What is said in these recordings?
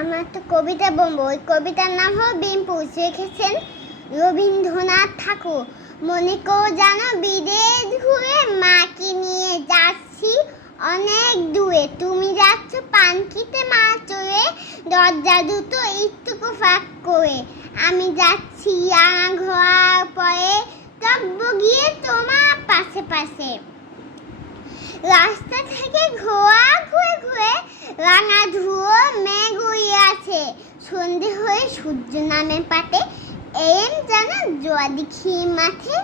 আমার তো কবিতা বলব। ওই কবিতার নাম হলো বিম্পুস লিখেছেন, রবীন্দ্রনাথ ঠাকুর। মনে করো জানো বিদেশ ঘুরে মাকে নিয়ে যাচ্ছি অনেক দূরে। তুমি যাচ্ছ পানকিতে মা চড়ে দরজা দুটো একটুকু ফাঁক করে। আমি যাচ্ছি আমার ঘোড়ার পরে গিয়ে তোমার পাশে পাশে। রাস্তা থেকে ঘুরে সন্ধে হয়ে সূর্য নামে পাটে এম যেন জোয়া দেখি মাঠে।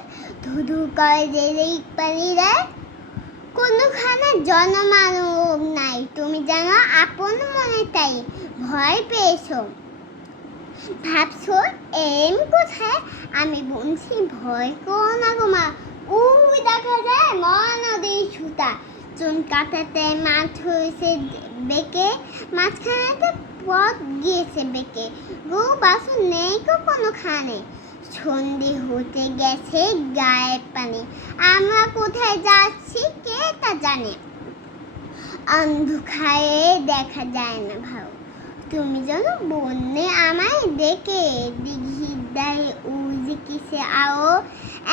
ধুধু করে রেলেই পানিরা, কোনোখানে জনমানব নাই। তুমি যেন আপন মনে তাই ভয় পেয়েছ। ভাবছ এম কোথায়? আমি বলছি ভয় করো না গো মা। উই দেখা যায় মহানদীর সুতা চুন কাটাতে মাছ হয়েছে বেঁকে, মাঝখানেতে পথ গিয়েছে বেঁকে। গরু বাসন নেই কো কোনোখানে সন্ধে হতে গেছে গায়ের পানি। আমরা কোথায় যাচ্ছি কে তা জানে। অন্ধকারে দেখা যায় না ভাও তুমি যেন বন্যে আমায় ডেকে, দিঘির দায়ে উজি কিসে আও।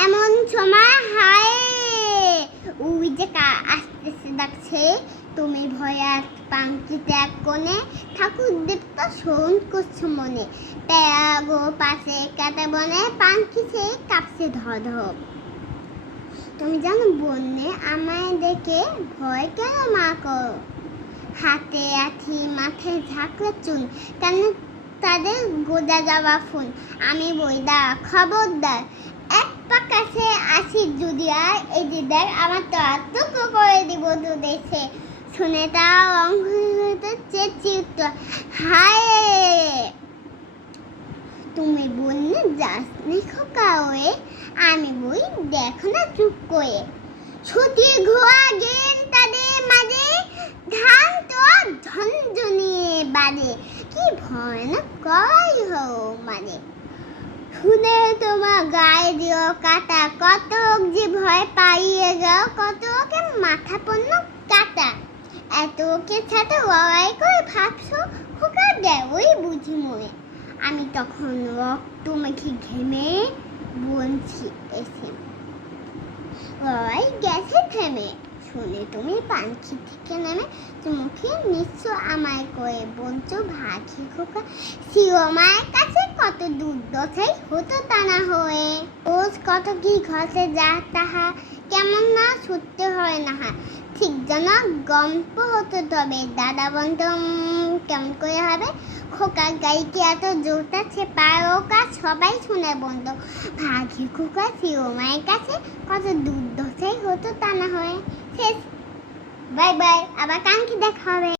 এমন সময় হায় উই যে কা আসতেছে ডাকছে তুমি ভয়াত পাঙ্কিতে এক কোণে ঠাকুর দেবতা শোন করছ মনে। প্যাগো পাশে কাটা বনে পাঙ্কি সে কাঁপছে ধর তুমি জানো বন্যে আমায় দেখে ভয় কেন মা করো হাতে আঠি মাথায় ঝাঁকড়া চুন, কেন তাদের গোদা যাওয়া ফোন আমি বইদা খবরদার, এক পা কাছে আসি যদি আর এই দেখ, আমার তো আত্মক করে দিব তো দেশে শুনে তা অঙ্গ চেঁচি উত্তর হায়! তুমি বললে যাস নি খোকা ওয়ে, আমি বই দেখো না চুপ করে। ছুটি ঘোয়া গেন তাদের মাঝে, ধান তো ঝনঝনিয়ে বাজে কি ভয়ানক কয় হো মানে। শুনে তোমার গায়ে দিও কাটা কত যে ভয় পাইয়ে যাও, কতকে মাথা পণ্য এতকে সাথে লড়াই করে ভাবছ? খোকা দেয় ওই বুঝি মনে আমি তখন রক্ত মেখে ঘেমে বলছি, এসে লড়াই গেছে থেমে শুনে তুমি পাঞ্চি থেকে নেমে মুখে নিচ্ছ আমায় করে বলছো, ভাগি খোকা শিও মায়ের কাছে কত দুর্দশাই হতো তা না হয়ে। রোজ কত কি ঘটে যা তাহা কেমন না ছুটতে হয় না হা গম্প হতো তবে। দাদা বন্ধ, কেমন করে হবে? খোকা গাইকে এত জোরটা সে পারো কাজ সবাই শুনে বন্ধ। ভাগি খোকা সিও মায়ের কাছে কত দুর্দশাই হতো তা না হয়। শেষ। বাই বাই, আবার কাঙ্কি দেখা হবে।